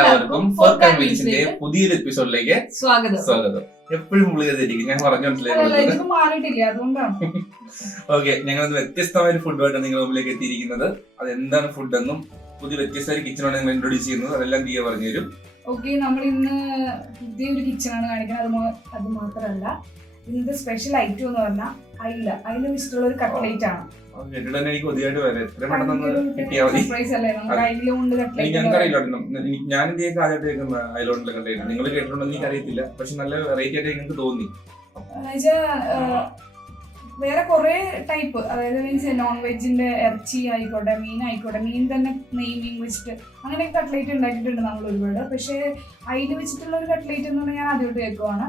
എല്ലാവർക്കും പുതിയൊരു എപ്പിസോഡിലേക്ക് സ്വാഗതം. എപ്പോഴും പുള്ളിയിരിക്കും ഞാൻ പറഞ്ഞിട്ടില്ല. ഓക്കെ, ഞങ്ങൾ വ്യത്യസ്തമായ ഒരു ഫുഡുമായിട്ടാണ് നിങ്ങളുടെ മുമ്പിലേക്ക് എത്തിയിരിക്കുന്നത്. അതെന്താണ് ഫുഡ് എന്നും പുതിയ വ്യത്യസ്തമായ കിച്ചണാണ് ഞങ്ങൾ ഇൻട്രോഡ്യൂസ് ചെയ്യുന്നത്. അതെല്ലാം ദിയ പറഞ്ഞുതരും. ഓക്കെ, നമ്മൾ ഇന്ന് പുതിയൊരു കിച്ചണാണ് കാണിക്കുന്നത്. അത് മാത്രമല്ല, ഇന്നത്തെ സ്പെഷ്യൽ ഐറ്റം എന്ന് പറഞ്ഞാൽ അയില വെച്ചിട്ടുള്ള ഒരു കട്ട്ലേറ്റ് ആണ്. ഞാൻ ഇന്ത്യയൊക്കെ ആദ്യമായിട്ട് കേൾക്കുന്ന അയലോണ്ടിലെ കട്ട്ലേറ്റ്. നിങ്ങൾ കേട്ടിട്ടുണ്ടെന്ന് എനിക്ക് അറിയത്തില്ല, പക്ഷെ നല്ല വെറൈറ്റി ആയിട്ട് എനിക്ക് തോന്നി. വേറെ കുറെ ടൈപ്പ്, അതായത് മീൻസ് നോൺ വെജിന്റെ ഇറച്ചി ആയിക്കോട്ടെ, മീൻ ആയിക്കോട്ടെ, മീൻ തന്നെ നെയ്മീൻ വെച്ചിട്ട് അങ്ങനെയൊക്കെ കട്ട്ലേറ്റ് ഉണ്ടാക്കിയിട്ടുണ്ട് നമ്മൾ ഒരുപാട്. പക്ഷെ അയില വെച്ചിട്ടുള്ള ഒരു കട്ട്ലേറ്റ് എന്ന് പറഞ്ഞാൽ ഞാൻ ആദ്യമായിട്ട് കേൾക്കുവാണ്.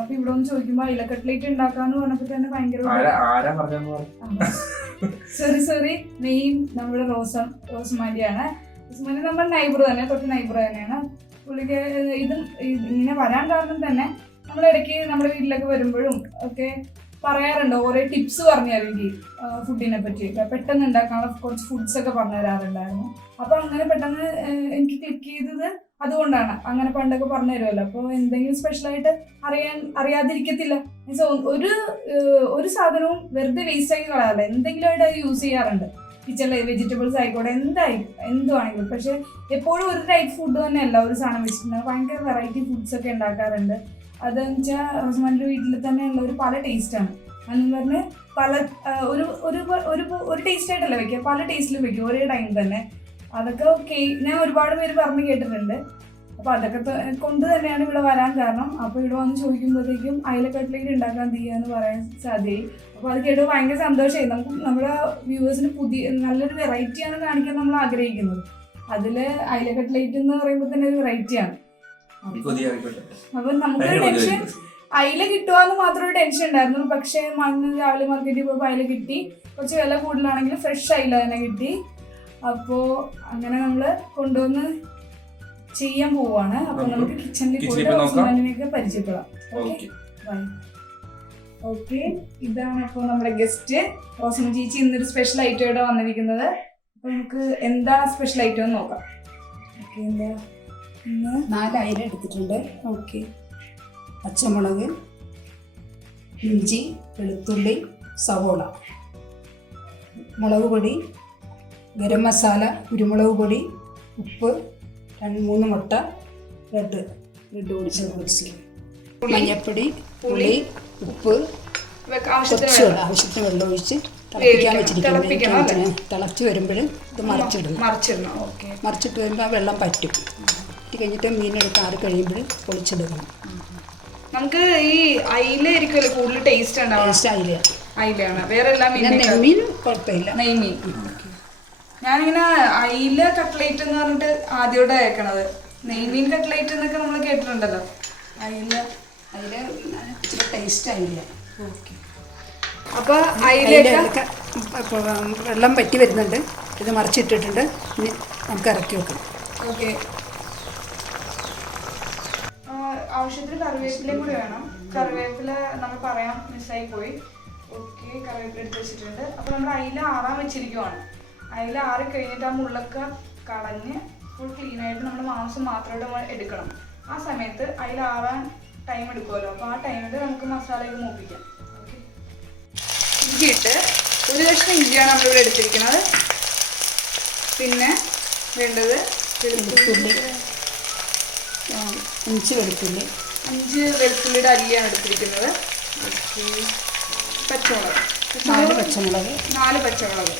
അപ്പൊ ഇവിടെ ഒന്ന് ചോദിക്കുമ്പോ അയില കട്ട്ലേറ്റ് ഉണ്ടാക്കാന്ന് പറഞ്ഞപ്പോ തന്നെ ഭയങ്കര സോറി മെയിൻ നമ്മുടെ റോസമാരിയാണ്. റോസമാരി നമ്മുടെ നൈബർ തന്നെ, തൊട്ട് നൈബർ തന്നെയാണ്. പുള്ളിക്ക് ഇങ്ങനെ വരാൻ കാരണം തന്നെ നമ്മളിടയ്ക്ക് നമ്മുടെ വീട്ടിലൊക്കെ വരുമ്പോഴും ഒക്കെ പറയാറുണ്ട്, ഓരോ ടിപ്സ് പറഞ്ഞു തരുമെങ്കിൽ ഫുഡിനെ പറ്റിയൊക്കെ പെട്ടെന്ന് ഉണ്ടാക്കാനുള്ള കുറച്ച് ഫുഡ്സ് ഒക്കെ പറഞ്ഞു തരാറുണ്ടായിരുന്നു. അപ്പൊ അങ്ങനെ പെട്ടെന്ന് എനിക്ക് ക്ലിക്ക് ചെയ്തത് അതുകൊണ്ടാണ്. അങ്ങനെ പണ്ടൊക്കെ പറഞ്ഞു തരുമല്ലോ, അപ്പോൾ എന്തെങ്കിലും സ്പെഷ്യലായിട്ട് അറിയാതിരിക്കത്തില്ല. മീൻസ് ഒരു സാധനവും വെറുതെ വേസ്റ്റ് ആക്കി കളയാറില്ല, എന്തെങ്കിലും ആയിട്ട് അത് യൂസ് ചെയ്യാറുണ്ട്. കിച്ചണിലെ വെജിറ്റബിൾസ് ആയിക്കോട്ടെ, എന്തുവാണെങ്കിലും. പക്ഷെ എപ്പോഴും ഒരു ടൈപ്പ് ഫുഡ് തന്നെയല്ല ഒരു സാധനം വെച്ചിട്ടുണ്ടെങ്കിൽ ഭയങ്കര വെറൈറ്റി ഫുഡ്സ് ഒക്കെ ഉണ്ടാക്കാറുണ്ട്. അതെന്ന് വെച്ചാൽ റോസമാൻ്റെ വീട്ടിൽ തന്നെ ഉള്ള ഒരു പല ടേസ്റ്റാണ്. അതെന്ന് പറഞ്ഞ് പല ഒരു ടേസ്റ്റ് ആയിട്ടല്ല വെക്കുക, പല ടേസ്റ്റിലും വെക്കും ഒരേ ടൈം തന്നെ. അതൊക്കെ ഞാൻ ഒരുപാട് പേര് പറഞ്ഞ് കേട്ടിട്ടുണ്ട്. അപ്പോൾ അതൊക്കെ കൊണ്ട് തന്നെയാണ് ഇവിടെ വരാൻ കാരണം. അപ്പോൾ ഇവിടെ വന്ന് ചോദിക്കുമ്പോഴത്തേക്കും അയില കട്ട്ലേറ്റ് ഉണ്ടാക്കാൻ തീയാന്ന് പറയാൻ സാധ്യമായി. അപ്പോൾ അത് കേട്ട് ഭയങ്കര സന്തോഷമായി. നമുക്ക് നമ്മുടെ വ്യൂവേഴ്സിന് നല്ലൊരു വെറൈറ്റിയാണ് കാണിക്കാൻ നമ്മൾ ആഗ്രഹിക്കുന്നത്. അതിൽ അയില കട്ട്ലേറ്റ് എന്ന് പറയുമ്പോൾ തന്നെ ഒരു വെറൈറ്റിയാണ്. അപ്പൊ നമുക്കൊരു ടെൻഷൻ അയില കിട്ടുവാന്ന് മാത്രം ഒരു ടെൻഷൻ ഉണ്ടായിരുന്നു. പക്ഷെ രാവിലെ മാർക്കറ്റിൽ പോയപ്പോൾ അയില കിട്ടി. കുറച്ച് വില കൂടുതലാണെങ്കിലും ഫ്രഷ് അയില തന്നെ കിട്ടി. അപ്പോ അങ്ങനെ നമ്മള് കൊണ്ടുവന്ന് ചെയ്യാൻ പോവാണ്. അപ്പൊ നമുക്ക് കിച്ചണിൽ പോയിട്ട് റോസമാനിനെയൊക്കെ പരിചയപ്പെടാം. ഓക്കെ, ഇതാണ് അപ്പോൾ നമ്മുടെ ഗസ്റ്റ് റോസമ ചേച്ചി. ഇന്നൊരു സ്പെഷ്യൽ ഐറ്റം ഇവിടെ വന്നിരിക്കുന്നത്. അപ്പൊ നമുക്ക് എന്താണ് സ്പെഷ്യൽ ഐറ്റം എന്ന് നോക്കാം. ഓക്കെ, എന്താ 4 അയില എടുത്തിട്ടുണ്ട്. ഓക്കെ, പച്ചമുളക്, ഇഞ്ചി, വെളുത്തുള്ളി, സവോള, മുളക് പൊടി, ഗരം മസാല, കുരുമുളക് പൊടി, ഉപ്പ്, 2-3 മുട്ട, ബ്രെഡ് പൊടിച്ച്, മഞ്ഞൾപ്പൊടി, പുളി, ഉപ്പ്, ആവശ്യത്തിന് വെള്ളം ഒഴിച്ച് തിളപ്പിക്കാൻ വെച്ചിരിക്കുന്നു. തിളച്ച് വരുമ്പോഴും ഇത് മറിച്ചിടണം. മറിച്ചിട്ട് വരുമ്പോൾ ആ വെള്ളം പറ്റും. കഴിഞ്ഞിട്ട് മീനെടുത്ത് ആറി കഴിയുമ്പോൾ പൊളിച്ചെടുക്കണം. നമുക്ക് ഈ അയില ആയിരിക്കുമല്ലോ കൂടുതൽ ടേസ്റ്റ് ഉണ്ടാവും. അയിലയാണ്, വേറെ എല്ലാം മീൻ കുഴപ്പമില്ല. നെയ്മീൻ. ഞാനിങ്ങനെ അയില കട്ട്ലേറ്റ് എന്ന് പറഞ്ഞിട്ട് ആദ്യമായിട്ട് കേൾക്കണത്. നെയ്മീൻ കട്ട്ലേറ്റ് എന്നൊക്കെ നമ്മൾ കേട്ടിട്ടുണ്ടല്ലോ. അയില ഇച്ചിരി ടേസ്റ്റ് ആയില്ല. ഓക്കെ, അപ്പൊ അയിലൊക്കെ വെള്ളം പറ്റി വരുന്നുണ്ട്. ഇത് മറിച്ചിട്ടിട്ടുണ്ട്. ഇനി നമുക്ക് ഇറക്കി വെക്കണം. ഓക്കെ, ആവശ്യത്തിന് കറിവേപ്പിലയും കൂടി വേണം. കറിവേപ്പില നമ്മൾ പറയാൻ മിസ്സായി പോയി. ഓക്കെ, കറിവേപ്പില എടുത്ത് വെച്ചിട്ടുണ്ട്. അപ്പോൾ നമ്മൾ അയില ആറാൻ വെച്ചിരിക്കുവാണ്. അയില ആറി കഴിഞ്ഞിട്ട് ആ മുള്ളൊക്കെ കളഞ്ഞ് ഫുൾ ക്ലീനായിട്ട് നമ്മൾ മാംസം മാത്രമായിട്ട് എടുക്കണം. ആ സമയത്ത് അയില ആറാൻ ടൈം എടുക്കുമല്ലോ, അപ്പോൾ ആ ടൈമിൽ നമുക്ക് മസാലയൊക്കെ മൂപ്പിക്കാം. ഓക്കെ, ഇഞ്ചിയിട്ട് ഒരു കഷ്ണം ഇഞ്ചിയാണ് നമ്മളിവിടെ എടുത്തിരിക്കുന്നത്. പിന്നെ വേണ്ടത് വെളുത്തുള്ളി, 5 വെളുത്തുള്ളി, 5 വെളുത്തുള്ളിയുടെ അല്ലിയാണ് എടുത്തിരിക്കുന്നത്. ഓക്കെ, പച്ചമുളക്, 4 പച്ചമുളക്, 4 പച്ചമുളക്,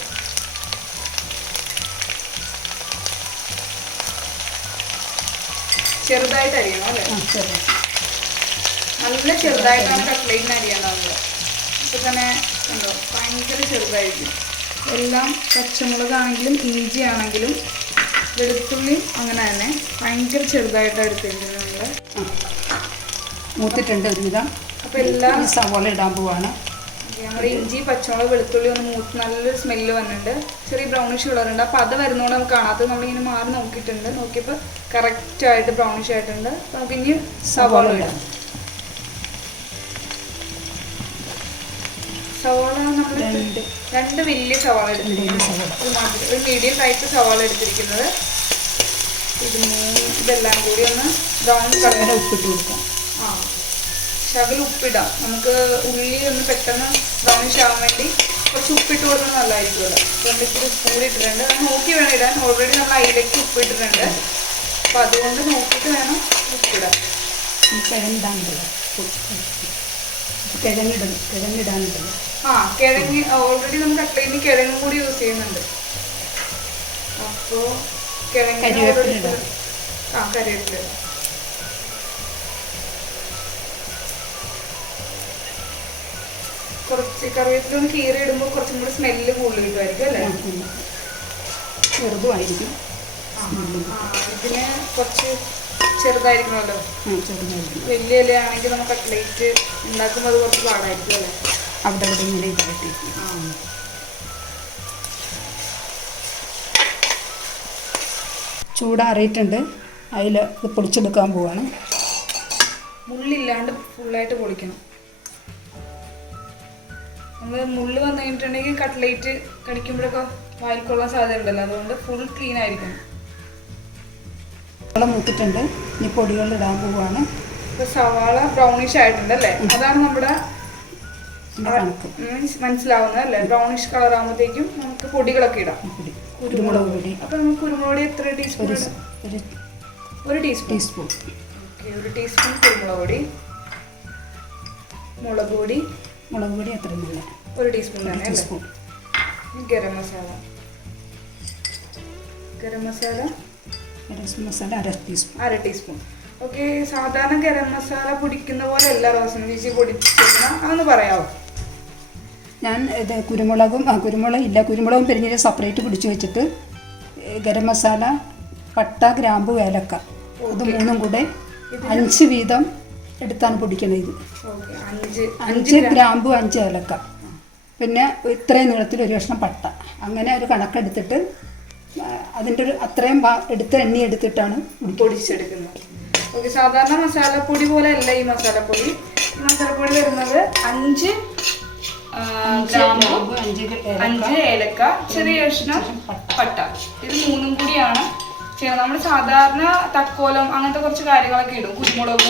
ചെറുതായിട്ട് അരിയണം അല്ലേ? നല്ല ചെറുതായിട്ടാണ് കട്ട്ലേറ്റിന് അരിയേണ്ടത്. ഇപ്പം തന്നെ ഉണ്ടോ ഭയങ്കര ചെറുതായിരിക്കും എല്ലാം. പച്ചമുളകാണെങ്കിലും ഇഞ്ചി ആണെങ്കിലും വെളുത്തുള്ളിയും അങ്ങനെ തന്നെ ഭയങ്കര ചെറുതായിട്ടാണ് എടുത്തിരിക്കുന്നത് നമ്മൾ. മൂത്തിട്ടുണ്ട് ഒരുവിധം. അപ്പോൾ എല്ലാം സവോള ഇടാൻ പോവാണ്. നമ്മുടെ ഇഞ്ചി, പച്ചമുളക്, വെളുത്തുള്ളി ഒന്ന് മൂത്ത് നല്ലൊരു സ്മെല്ല് വന്നിട്ടുണ്ട്. ചെറിയ ബ്രൗണിഷ് കളറുണ്ട്. അപ്പോൾ അത് വരുന്നതുകൊണ്ട് നമുക്ക് കാണാത്തത് നമ്മളിങ്ങനെ മാറി നോക്കിയിട്ടുണ്ട്. നോക്കിയപ്പോൾ കറക്റ്റായിട്ട് ബ്രൗണിഷ് ആയിട്ടുണ്ട്. അപ്പോൾ നമുക്ക് ഇനി സവോള ഇടാം. സവാള നമ്മൾ 2 വലിയ സവാള എടുത്തിരിക്കുന്നത്. ഒരു മീഡിയം ടൈപ്പ് സവാള എടുത്തിരിക്കുന്നത്. ഇതെല്ലാം കൂടി ഒന്ന് ബ്രൗൺ കളർ ഉപ്പിട്ട് കൊടുക്കാം. ശകലം ഉപ്പിടാം. നമുക്ക് ഉള്ളി ഒന്ന് പെട്ടെന്ന് ബ്രൗണിഷ് ആവാൻ വേണ്ടി കുറച്ച് ഉപ്പിട്ട് കൊടുക്കുന്നത് നല്ലതായിരിക്കുമല്ലോ. അപ്പോൾ ഇത്തിരി ഉപ്പൂടി ഇട്ടിട്ടുണ്ട്. അത് നോക്കി വേണം ഇടാൻ. ഓൾറെഡി നമ്മൾ അതിലേക്ക് ഉപ്പിട്ടിട്ടുണ്ട്. അപ്പോൾ അതുകൊണ്ട് നോക്കിയിട്ട് വേണം ഉപ്പിടാൻ. കിഴങ്ങിടാനുണ്ടല്ലോ. കിഴങ്ങിടാനുണ്ടല്ലോ. കിഴങ്ങ് ഓൾറെഡി നമ്മൾ കട്ട്ലേറ്റിന് കിഴങ്ങും കൂടി യൂസ് ചെയ്യുന്നുണ്ട്. അപ്പോൾ കരിവേപ്പില കരിവേപ്പില കുറച്ച് കറിവേപ്പില ഒന്ന് കീറി ഇടുമ്പോൾ കുറച്ചും കൂടി സ്മെല്ല് കൂടുതൽ കിട്ടുമായിരിക്കും അല്ലേ? ചെറുതുമായിരിക്കും. ഇതിന് കുറച്ച് ചെറുതായിരിക്കണമല്ലോ. വലിയ ഇലയാണെങ്കിൽ നമുക്ക് കട്ട്ലേറ്റ് ഉണ്ടാക്കുമ്പോൾ അത് കുറച്ച് പാടായിരിക്കും അല്ലേ? അവിടെ ഇങ്ങനെ ഇതായിട്ട് ചൂടാറിയിട്ടുണ്ട്. അതിൽ ഇത് പൊടിച്ചെടുക്കാൻ പോവാണ്. മുള്ളില്ലാണ്ട് ഫുള്ളായിട്ട് പൊടിക്കണം. നമ്മൾ മുള്ള് വന്നു കഴിഞ്ഞിട്ടുണ്ടെങ്കിൽ കട്ട്ലേറ്റ് കടിക്കുമ്പോഴൊക്കെ വായിക്കൊള്ളാൻ സാധ്യത ഉണ്ടല്ലോ. അതുകൊണ്ട് ഫുൾ ക്ലീൻ ആയിരിക്കണം. സവാള മൂത്തിട്ടുണ്ട്. ഇനി പൊടികൾ ഇടാൻ പോവാണ്. ഇപ്പോൾ സവാള ബ്രൗണിഷ് ആയിട്ടുണ്ട് അല്ലേ? അതാണ് നമ്മുടെ മനസ്സിലാവുന്നത് അല്ലേ? ബ്രൗണിഷ് കളർ ആകുമ്പോഴത്തേക്കും നമുക്ക് പൊടികളൊക്കെ ഇടാം. കുരുമുളക് പൊടി. അപ്പോൾ നമുക്ക് കുരുമുളക് പൊടി എത്ര ടീസ്പൂൺ? ഒരു ടീസ്പൂൺ. ഓക്കെ, 1 ടീസ്പൂൺ കുരുമുളക് പൊടി. മുളക് പൊടി അത്രയും 1 ടീസ്പൂൺ തന്നെ അല്ലേ? ഗരം മസാല അര ടീസ്പൂൺ. ഓക്കെ, സാധാരണ ഗരം മസാല പൊടിക്കുന്ന പോലെ അല്ല റോസൻ ചേച്ചി പൊടിച്ചിരിക്കണം. അതൊന്ന് പറയാമോ? ഞാൻ ഇത് കുരുമുളകും പെരിഞ്ഞീരകം സെപ്പറേറ്റ് പിടിച്ചു വെച്ചിട്ട് ഗരം മസാല, പട്ട, ഗ്രാമ്പു, ഏലക്ക ഇത് 3 കൂടെ 5 വീതം എടുത്താണ് പൊടിക്കണത്. ഇത് 5 ഗ്രാമ്പു, 5 ഏലക്ക, പിന്നെ ഇത്രയും നീളത്തിൽ 1 കഷ്ണം പട്ട. അങ്ങനെ ഒരു കണക്കെടുത്തിട്ട് അതിൻ്റെ അത്രയും എടുത്ത് എണ്ണി എടുത്തിട്ടാണ് പൊടിച്ചെടുക്കുന്നത്. ഓക്കെ, സാധാരണ മസാലപ്പൊടി പോലെ അല്ല ഈ മസാലപ്പൊടി. വരുന്നത് 5 ഗ്രാമ്പു, 5 ഏലക്ക, ചെറിയ കഷ്ണം പട്ട. ഇത് 3 കൂടിയാണ് ചെയ്യുന്നത്. നമ്മൾ സാധാരണ തക്കോലം അങ്ങനത്തെ കുറച്ച് കാര്യങ്ങളൊക്കെ ഇടും. കുരുമുളക്,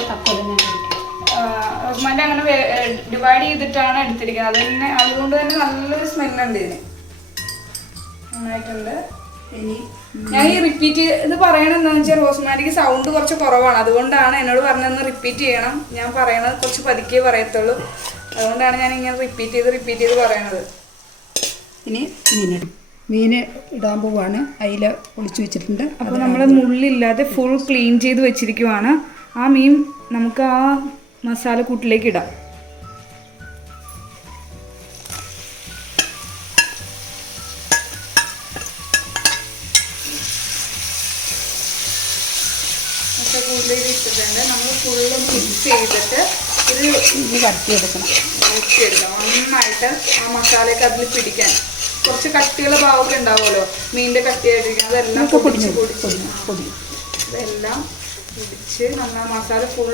റോസ്മാൻ്റെ അങ്ങനെ ഡിവൈഡ് ചെയ്തിട്ടാണ് എടുത്തിരിക്കുന്നത്. അതുകൊണ്ട് തന്നെ നല്ലൊരു സ്മെല്ലുണ്ട് ഇതിന്. നന്നായിട്ടുണ്ട്. ഞാൻ ഈ റിപ്പീറ്റ് ഇത് പറയണത് എന്താണെന്ന് വെച്ചാൽ റോസ്മാരിക്ക് സൗണ്ട് കുറച്ച് കുറവാണ്. അതുകൊണ്ടാണ് എന്നോട് പറഞ്ഞതെന്ന് റിപ്പീറ്റ് ചെയ്യണം. ഞാൻ പറയണത് കുറച്ച് പതുക്കെ പറയത്തുള്ളൂ. അതുകൊണ്ടാണ് ഞാൻ ഇങ്ങനെ റിപ്പീറ്റ് ചെയ്ത് പറയണത്. ഇനി മീൻ ഇടാൻ പോവാണ്. അതിൽ ഒളിച്ചു വെച്ചിട്ടുണ്ട്. അപ്പോൾ നമ്മൾ മുള്ളില്ലാതെ ഫുൾ ക്ലീൻ ചെയ്ത് വെച്ചിരിക്കുവാണ്. ആ മീൻ നമുക്ക് ആ മസാലക്കൂട്ടിലേക്ക് ഇടാം. മസാലക്കൂട്ടിലേക്ക് ഇട്ടിട്ടുണ്ട്. നമ്മൾ ഫുള്ള് മിക്സ് ചെയ്തിട്ട് ഇത് വരട്ടിയെടുക്കണം. നന്നായിട്ട് ആ മസാലയൊക്കെ അതിൽ പിടിക്കാൻ. കുറച്ച് കട്ടിയുള്ള ഭാവമൊക്കെ ഉണ്ടാവുമല്ലോ, മീനിൻ്റെ കട്ടിയായിട്ടിരിക്കുന്നത്. അതെല്ലാം ഇതെല്ലാം പിടിച്ച് നമ്മൾ മസാല ഫുൾ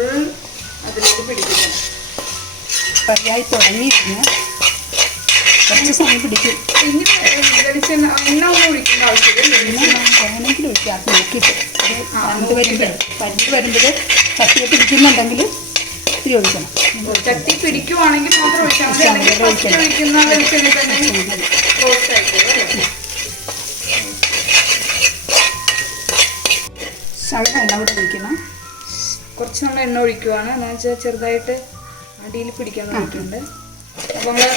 അതിലേക്ക് പിടിപ്പിക്കണം. ഫ്രൈയായി തുടങ്ങിയിരുന്നു. കുറച്ച് സമയം പിടിക്കും. ഇനി വെളിച്ചെണ്ണ എണ്ണ ഒന്നും ഒഴിക്കേണ്ട ആവശ്യമില്ല. വേണമെങ്കിലും ഒഴിക്കാം. നോക്കിയിട്ട് വരുമ്പോൾ ചട്ടി പിടിക്കുന്നുണ്ടെങ്കിൽ ഇത്തിരി ഒഴിക്കണം. ചട്ടി പിടിക്കുവാണെങ്കിൽ മാത്രം ഒഴിച്ചാൽ മതി. ഒഴിക്കുന്ന വെളിച്ചെണ്ണ തന്നെ റോസ്റ്റ് ആയിക്കോളും. ശകലം എണ്ണ കൂടെ ഒഴിക്കണം. കുറച്ച് നമ്മൾ എണ്ണ ഒഴിക്കുവാണ്. എന്താണെന്ന് വെച്ചാൽ ചെറുതായിട്ട് അടിയിൽ പിടിക്കാൻ നോക്കിയിട്ടുണ്ട്. അപ്പോൾ നമ്മൾ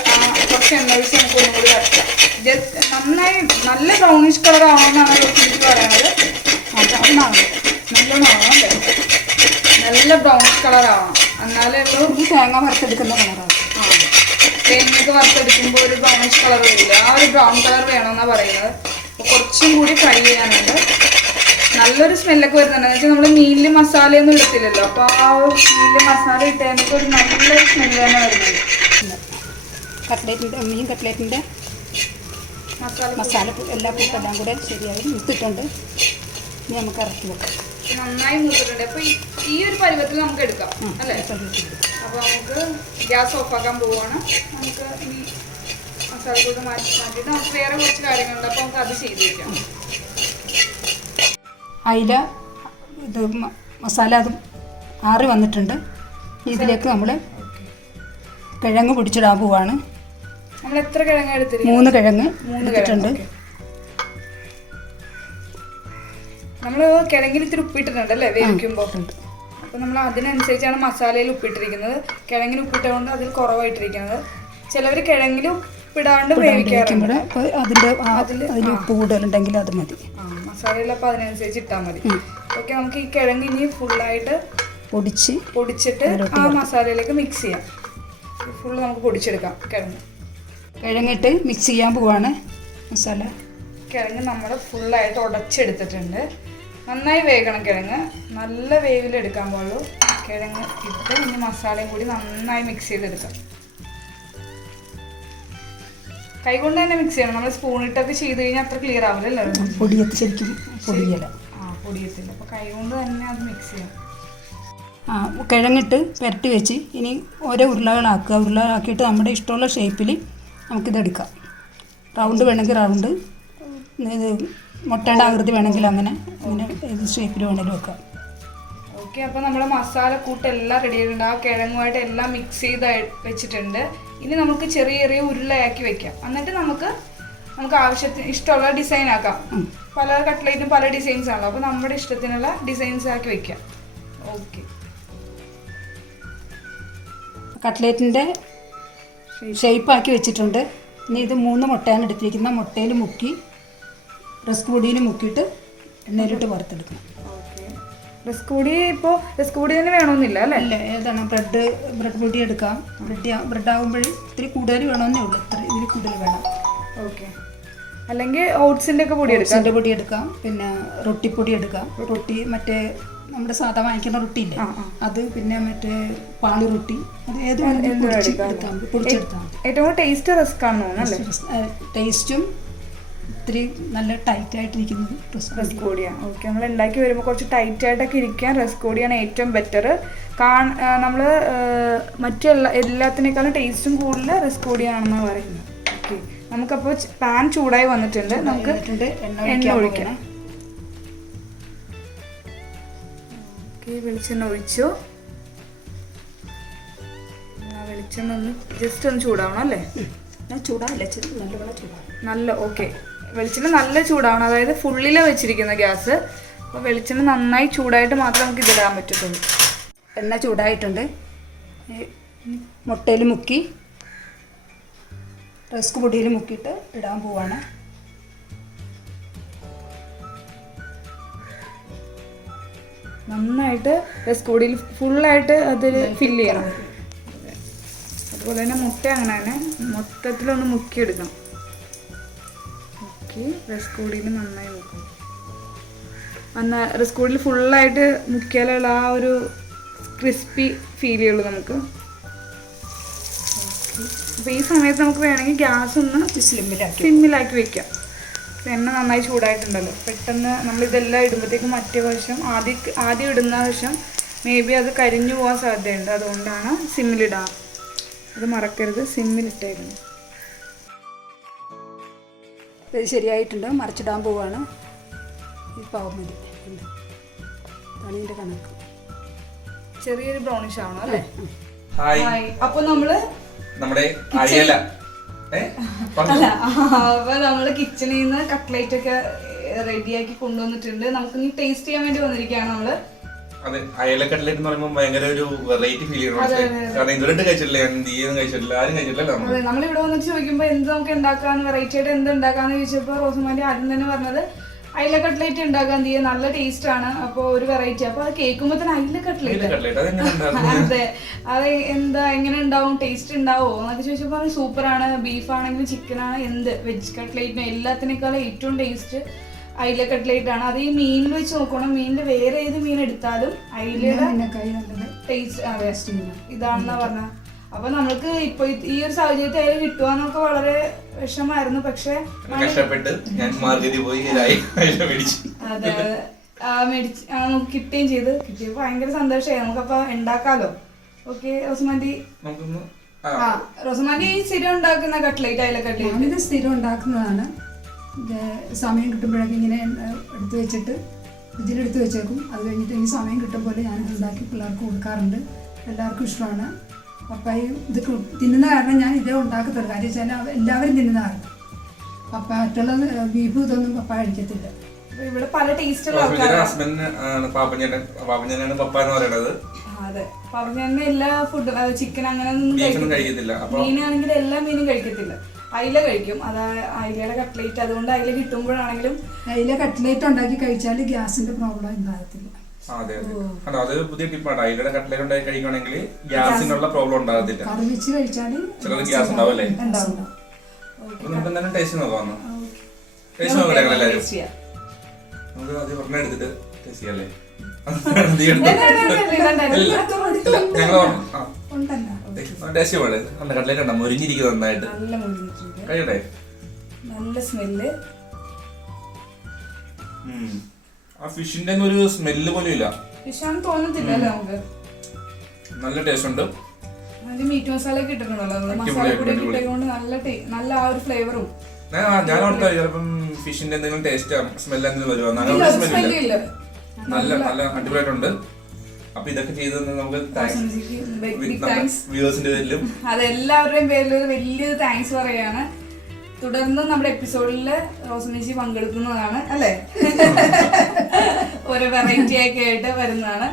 കുറച്ച് എണ്ണ ഒഴിച്ച് നമുക്ക് ഒന്നും കൂടി വരക്കാം. നന്നായി നല്ല ബ്രൗണിഷ് കളർ ആവണമെന്നാണ് എനിക്ക് പറയുന്നത്. നല്ലോണം ആവണം അല്ലേ? നല്ല ബ്രൗണിഷ് കളർ ആവണം. എന്നാലേ ഉള്ളൂ. തേങ്ങ വറുത്തെടുക്കുന്ന കളറാണ്. തേങ്ങയൊക്കെ വറുത്തെടുക്കുമ്പോൾ ഒരു ബ്രൗണിഷ് കളർ വരില്ല. ആ ഒരു ബ്രൗൺ കളർ വേണമെന്നാണ് പറയുന്നത്. അപ്പോൾ കുറച്ചും കൂടി ഫ്രൈ ചെയ്യാനുണ്ട്. നല്ലൊരു സ്മെല്ലൊക്കെ വരുന്നുണ്ട്. എന്ന് വെച്ചാൽ നമ്മൾ മീനിൽ മസാലയൊന്നും ഇടത്തില്ലല്ലോ. അപ്പോൾ ആ മീനിൽ മസാല ഇട്ടതിനൊക്കെ ഒരു നല്ലൊരു സ്മെല്ല് തന്നെ വരുന്നുണ്ട്. മീൻ കട്ട്ലേറ്റിൻ്റെ മസാല എല്ലാ കൂട്ടെല്ലാം കൂടെ ശരിയായി മുത്തിട്ടുണ്ട്. ഇനി നമുക്ക് ഇറക്കി വെക്കാം. നന്നായി മൂത്തിട്ടുണ്ട്. അപ്പോൾ ഈ ഒരു പരുവത്തിൽ നമുക്ക് എടുക്കാം അല്ലേ? അപ്പോൾ നമുക്ക് ഗ്യാസ് ഓഫാക്കാൻ പോവുകയാണ്. നമുക്ക് ഇനി മസാലക്കൂട്ട് മാറ്റിയിട്ട് നമുക്ക് വേറെ കുറച്ച് കാര്യങ്ങളുണ്ട്. അപ്പോൾ നമുക്ക് അത് ചെയ്ത് വയ്ക്കാം. അതിൽ ഇത് മസാല അത് ആറി വന്നിട്ടുണ്ട്. ഇതിലേക്ക് നമ്മൾ കിഴങ്ങ് പൊടിച്ചിടാൻ പോവാണ്. നമ്മൾ എത്ര കിഴങ്ങ് എടുത്തിട്ടുണ്ട്? 3 കിഴങ്ങ് എടുത്തിട്ടുണ്ട്. നമ്മൾ കിഴങ്ങിൽ ഇത്തിരി ഉപ്പിട്ടിട്ടുണ്ട് അല്ലേ വേവിക്കുമ്പോൾ? അപ്പോൾ നമ്മൾ അതിനനുസരിച്ചാണ് മസാലയിൽ ഉപ്പിട്ടിരിക്കുന്നത്. കിഴങ്ങിന് ഉപ്പിട്ടുകൊണ്ട് അതിൽ കുറവായിട്ടിരിക്കുന്നത്. ചിലവർ കിഴങ്ങിൽ ഉപ്പിടാണ്ട് വേവിക്കാറുണ്ട്. അതിൽ ഉപ്പ് കൂടുതലുണ്ടെങ്കിൽ അത് മതി. മസാലയിൽ അപ്പോൾ അതിനനുസരിച്ച് ഇട്ടാൽ മതി. ഓക്കെ, നമുക്ക് ഈ കിഴങ്ങ് ഇനി ഫുള്ളായിട്ട് പൊടിച്ചിട്ട് ആ മസാലയിലേക്ക് മിക്സ് ചെയ്യാം. ഫുള്ള് നമുക്ക് പൊടിച്ചെടുക്കാം കിഴങ്ങിട്ട് മിക്സ് ചെയ്യാൻ പോവാണ് മസാല. കിഴങ്ങ് നമ്മൾ ഫുള്ളായിട്ട് ഉടച്ചെടുത്തിട്ടുണ്ട്. നന്നായി വേകണം കിഴങ്ങ്, നല്ല വേവിലെടുക്കാൻ പാടുള്ളൂ. കിഴങ്ങ് ഇട്ട് ഇനി മസാലയും കൂടി നന്നായി മിക്സ് ചെയ്തെടുക്കാം. കൈകൊണ്ട് തന്നെ മിക്സ് ചെയ്യണം. നമ്മൾ സ്പൂണിട്ടൊക്കെ ചെയ്ത് കഴിഞ്ഞാൽ അത്ര ക്ലിയർ ആവില്ലല്ലോ. ശരിക്കും പൊടിയല്ല. പൊടിയത്തില്ല. അപ്പോൾ കൈകൊണ്ട് തന്നെ അത് മിക്സ് ചെയ്യാം. കിഴങ്ങിട്ട് പുരട്ടി വെച്ച് ഇനി ഓരോ ഉരുളകളാക്കുക. ഉരുളകളാക്കിയിട്ട് നമ്മുടെ ഇഷ്ടമുള്ള ഷേപ്പിൽ നമുക്കിതെടുക്കാം. റൗണ്ട് വേണമെങ്കിൽ റൗണ്ട്, ഇത് മുട്ടയുടെ ആകൃതി വേണമെങ്കിൽ അങ്ങനെ ഏത് ഷേപ്പിൽ വേണമെങ്കിലും വെക്കാം. ഓക്കെ, അപ്പോൾ നമ്മുടെ മസാല കൂട്ടെല്ലാം റെഡി ആയിട്ടുണ്ട്. ആ കിഴങ്ങുമായിട്ട് എല്ലാം മിക്സ് ചെയ്ത് വെച്ചിട്ടുണ്ട്. ഇനി നമുക്ക് ചെറിയ ചെറിയ ഉരുളയാക്കി വെക്കാം. എന്നിട്ട് നമുക്ക് ആവശ്യത്തിന് ഇഷ്ടമുള്ള ഡിസൈൻ ആക്കാം. പല കട്ട്ലേറ്റും പല ഡിസൈൻസ് ആണല്ലോ. അപ്പോൾ നമ്മുടെ ഇഷ്ടത്തിനുള്ള ഡിസൈൻസ് ആക്കി വെക്കാം. ഓക്കെ, കട്ട്ലേറ്റിൻ്റെ ഷേപ്പാക്കി വെച്ചിട്ടുണ്ട്. ഇനി ഇത് 3 മുട്ടയാണ് എടുത്തിരിക്കുന്നത്. മുട്ടയിൽ മുക്കി റസ്ക് പൊടിയിൽ മുക്കിയിട്ട് എണ്ണയിലിട്ട് വറുത്തെടുക്കണം. റസ്ക് പൊടി തന്നെ വേണമെന്നില്ല അല്ലേ? അല്ല, ഏതാണ് ബ്രെഡ് പൊടി എടുക്കാം. ബ്രെഡ് ആകുമ്പോൾ ഇത്തിരി കൂടുതൽ വേണമെന്നേ ഉള്ളൂ. ഇതിൽ കൂടുതൽ വേണം. ഓക്കെ, അല്ലെങ്കിൽ ഓട്സിൻ്റെ ഒക്കെ പൊടി എടുക്കാം. ഓട്സിൻ്റെ പൊടി എടുക്കാം. പിന്നെ റൊട്ടിപ്പൊടി എടുക്കാം. റൊട്ടി മറ്റേ നമ്മുടെ സാധാ വാങ്ങിക്കുന്ന റൊട്ടിയില്ലേ അത്, പിന്നെ മറ്റേ പാളി റൊട്ടി, അത് ഏത് പൊടിച്ചെടുത്താൽ ഏറ്റവും ടേസ്റ്റ് റസ്ക് ആണെന്ന് തോന്നുന്നു. ടേസ്റ്റും ഇത്തിരി നല്ല ടൈറ്റ് ആയിട്ടിരിക്കുന്നത് റസ്ക് പൊടിയാണ്. ഓക്കെ, നമ്മൾ ഉണ്ടാക്കി വരുമ്പോൾ കുറച്ച് ടൈറ്റ് ആയിട്ടൊക്കെ ഇരിക്കാൻ റസ്ക് പൊടിയാണ് ഏറ്റവും ബെറ്റർ. നമ്മൾ എല്ലാത്തിനേക്കാളും ടേസ്റ്റും കൂടുതൽ റസ്ക് പൊടിയാണെന്നാണ് പറയുന്നത്. ഓക്കെ, നമുക്കപ്പോൾ പാൻ ചൂടായി വന്നിട്ടുണ്ട്. നമുക്ക് എണ്ണ ഒഴിക്കണം. വെളിച്ചെണ്ണ ഒഴിച്ചു. വെളിച്ചെണ്ണ ഒന്ന് ജസ്റ്റ് ഒന്ന് ചൂടാവണം അല്ലേ? ചൂടാവില്ല, നല്ലപോലെ ചൂടാവും. നല്ല ഓക്കെ, വെളിച്ചെണ്ണ നല്ല ചൂടാവണം. അതായത് ഫുള്ളിലാണ് വെച്ചിരിക്കുന്ന ഗ്യാസ്. അപ്പോൾ വെളിച്ചെണ്ണ നന്നായി ചൂടായിട്ട് മാത്രമേ നമുക്ക് ഇതിടാൻ പറ്റത്തുള്ളൂ. എണ്ണ ചൂടായിട്ടുണ്ട്. മുട്ടയിൽ മുക്കി റസ്ക് പൊടിയിൽ മുക്കിയിട്ട് ഇടാൻ പോവാണ്. നന്നായിട്ട് റസ്ക് പൊടിയിൽ ഫുള്ളായിട്ട് അതിൽ ഫില്ല് ചെയ്യണം. അതുപോലെ തന്നെ മുട്ട അങ്ങനെ തന്നെ മൊത്തത്തിലൊന്ന് മുക്കിയെടുക്കണം. മുക്കി റസ്ക് പൊടിയിൽ നന്നായി മുക്കണം. റസ്ക് പൊടിയിൽ ഫുള്ളായിട്ട് മുക്കിയാലുള്ള ആ ഒരു ക്രിസ്പി ഫീൽ ചെയ്യുള്ളൂ നമുക്ക്. അപ്പോൾ ഈ സമയത്ത് നമുക്ക് വേണമെങ്കിൽ ഗ്യാസ് ഒന്ന് സിമ്മിലാക്കി വെക്കാം. എണ്ണ നന്നായി ചൂടായിട്ടുണ്ടല്ലോ. പെട്ടെന്ന് നമ്മളിതെല്ലാം ഇടുമ്പോഴത്തേക്കും മറ്റേ വശം ആദ്യം ഇടുന്ന വശം മേ ബി അത് കരിഞ്ഞു പോകാൻ സാധ്യതയുണ്ട്. അതുകൊണ്ടാണ് സിമ്മിലിടാം. അത് മറക്കരുത്, സിമ്മിലിട്ടേക്കണം. ഇത് ശരിയായിട്ടുണ്ട്. മറിച്ചിടാൻ പോവാണ്. ഈ പാവം മതി. അതാണ് ഇതിൻ്റെ കണക്ക്. ചെറിയൊരു ബ്രൗണിഷ് ആവണം അല്ലേ? അപ്പോൾ നമ്മുടെ അയല അപ്പൊ നമ്മള് കിച്ചണിൽ നിന്ന് കട്ട്ലേറ്റ് ഒക്കെ റെഡിയാക്കി കൊണ്ടുവന്നിട്ടുണ്ട്. നമുക്ക് ഇനി ടേസ്റ്റ് ചെയ്യാൻ വേണ്ടി വന്നിരിക്കുകയാണ് നമ്മള്. അതെ, അയല കട്ട്ലേറ്റ് എന്ന് പറയുമ്പോൾ ഭയങ്കര ഒരു വെറൈറ്റി ഫീൽ ചെയ്യണം. കാരണം ഇതുവരെ കഴിച്ചിട്ടില്ല, കഴിച്ചിട്ടില്ല, ആരും കഴിച്ചിട്ടില്ല. അതെ, നമ്മളിവിടെ വന്നിട്ട് ചോദിക്കുമ്പോ എന്ത് നമുക്ക് ഉണ്ടാക്കാന്ന്, വെറൈറ്റി ആയിട്ട് എന്ത് ഉണ്ടാക്കാന്ന് ചോദിച്ചപ്പോ റോസമാൻറ്റി ആദ്യം തന്നെ പറഞ്ഞത് അയില കട്ട്ലേറ്റ് ഉണ്ടാക്കാൻ തീരെ നല്ല ടേസ്റ്റ് ആണ്. അപ്പോൾ ഒരു വെറൈറ്റി. അപ്പോൾ അത് കേൾക്കുമ്പോൾ തന്നെ അയില കട്ട്ലേറ്റ്, അതെ, അത് എന്താ എങ്ങനെ ഉണ്ടാവും, ടേസ്റ്റ് ഉണ്ടാവോ എന്നൊക്കെ ചോദിച്ചപ്പോൾ സൂപ്പറാണ്. ബീഫാണെങ്കിലും ചിക്കനാണ്, എന്ത് വെജ് കട്ട്ലേറ്റിനും എല്ലാത്തിനേക്കാളും ഏറ്റവും ടേസ്റ്റ് അയില കട്ട്ലേറ്റ് ആണ്. അത് ഈ മീനിൽ വെച്ച് നോക്കണം. മീനിൽ വേറെ ഏത് മീൻ എടുത്താലും അയിലയുടെ ടേസ്റ്റ് ഇതാണെന്നാ പറഞ്ഞ. അപ്പൊ നമ്മൾക്ക് ഇപ്പൊ ഈ ഒരു സാഹചര്യത്തിൽ അയില കിട്ടുവാന്നൊക്കെ വളരെ വിഷമായിരുന്നു. പക്ഷെ അതെ, നമുക്ക് കിട്ടുകയും ചെയ്ത്. കിട്ടിയപ്പോ ഭയങ്കര സന്തോഷമായി. നമുക്കപ്പൊ ഉണ്ടാക്കാലോ. ഓക്കെ റോസമാൻറ്റി, റോസമാൻറ്റി സ്ഥിരം ഉണ്ടാക്കുന്ന കട്ട്ലേറ്റ് അയില കട്ട്ലേറ്റ് ഇത് സ്ഥിരം ഉണ്ടാക്കുന്നതാണ്. സമയം കിട്ടുമ്പോഴൊക്കെ ഇങ്ങനെ എടുത്തു വെച്ചിട്ട് ഫ്രിഡ്ജിലെടുത്ത് വെച്ചേക്കും. അത് കഴിഞ്ഞിട്ട് എനിക്ക് സമയം കിട്ടും പോലെ ഞാനത് ഉണ്ടാക്കി പിള്ളേർക്ക് കൊടുക്കാറുണ്ട്. എല്ലാവർക്കും ഇഷ്ടമാണ്. പപ്പായും ഇത് തിന്നുന്ന കാരണം ഞാൻ ഇതേ ഉണ്ടാക്കത്തുള്ളൂ. കാര്യം വെച്ചാൽ എല്ലാവരും തിന്നുന്ന കാരണം. പപ്പ മറ്റുള്ള ബീഫ് ഇതൊന്നും പപ്പ കഴിക്കത്തില്ല. ഇവിടെ പല ടേസ്റ്റുള്ള പാപ്പഞ്ഞാണ് പപ്പ എന്ന് പറയുന്നത്. അതെ, പറഞ്ഞ എല്ലാ ഫുഡും ചിക്കൻ അങ്ങനെ കഴിക്കത്തില്ല. മീനാണെങ്കിൽ എല്ലാ മീനും കഴിക്കത്തില്ല. അയില കഴിക്കും. അയിലയുടെ കട്ട്ലേറ്റ്, അതുകൊണ്ട് അയില കിട്ടുമ്പോഴാണെങ്കിലും അയില കട്ട്ലേറ്റ് ഉണ്ടാക്കി കഴിച്ചാൽ ഗ്യാസിന്റെ പ്രോബ്ലം ഉണ്ടാകത്തില്ല. അതെ അതെ, അത് പുതിയ ടിപ്പാണ്. അയിലയുടെ കട്ട്ലേറ്റ് ഉണ്ടാക്കി കഴിക്കുകയാണെങ്കിൽ ഗ്യാസിനുള്ള പ്രോബ്ലം ഉണ്ടാകത്തില്ല. കറി വെച്ച് കഴിച്ചാൽ ചിലത് ഗ്യാസ് ഉണ്ടാവും അല്ലേ? അപ്പൊ നമുക്ക് എന്തായാലും ടേസ്റ്റ് നോക്കാം. ടേസ്റ്റ് നോക്കട്ടെ എല്ലാവരും? നമുക്ക് അത് പറഞ്ഞ എടുത്തിട്ട് ടേസ്റ്റ് ചെയ്യാല്ലേ? ടേസ്റ്റ് പോലെ കട്ട്ലേറ്റ് ഉണ്ടോ? മുരിഞ്ഞിരിക്കുന്നത് നന്നായിട്ട്. കഴിയട്ടെ? നല്ല സ്മെല്ല്. ആ ഫിഷിന്റെ ഒരു സ്മെല്ല് പോലും ഇല്ല. ഫിഷാണെന്ന് തോന്നത്തില്ലല്ലേ നമുക്ക്. നല്ല ടേസ്റ്റ് ഉണ്ട്. അതിന്റെ മീറ്റ് മസാല ഒക്കെ ഇട്ടിട്ടുണ്ടല്ലോ, മസാലപ്പൊടി ഇട്ടതുകൊണ്ട് നല്ല ആ ഒരു ഫ്ലേവറും. ഞാൻ ഓർത്താ ചിലപ്പം ഫിഷിന്റെ എന്തെങ്കിലും ടേസ്റ്റ് സ്മെല്ല് എന്തെങ്കിലും വരുമോ? സ്മെല്ലില്ല, നല്ല നല്ല അടിപൊളിയായിട്ടുണ്ട്. അപ്പൊ ഇതൊക്കെ ചെയ്തത് നമുക്ക് വ്യൂവേഴ്സിന്റെ പേരിലും അതെല്ലാവരുടെയും പേരിൽ ഒരു വലിയൊരു താങ്ക്സ് പറയാണ്. തുടർന്ന് നമ്മുടെ എപ്പിസോഡില് റോസമേച്ചി പങ്കെടുക്കുന്നതാണ് അല്ലേ? ഓരോ വെറൈറ്റി ഒക്കെ ആയിട്ട് വരുന്നതാണ്.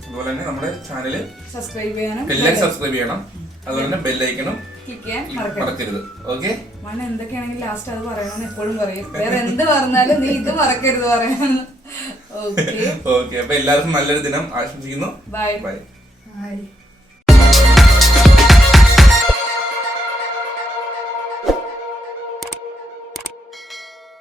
അതുപോലെ തന്നെ നമ്മുടെ ചാനല് സബ്സ്ക്രൈബ് ചെയ്യണം. അതുപോലെ തന്നെ ബെല്ലൈക്കണം ക്ലിക്ക് ചെയ്യാൻ മറക്കരുത്. ഓക്കെ, മണ്ണ എന്തൊക്കെയാണെങ്കിൽ ലാസ്റ്റ് അത് പറയണമെന്ന് എപ്പോഴും പറയും. വേറെ എന്ത് പറഞ്ഞാലും നീ ഇത് മറക്കരുത് പറയാൻ. ഓക്കെ, അപ്പൊ എല്ലാവർക്കും നല്ലൊരു ദിനം ആശംസിക്കുന്നു. ബൈ. ബൈ.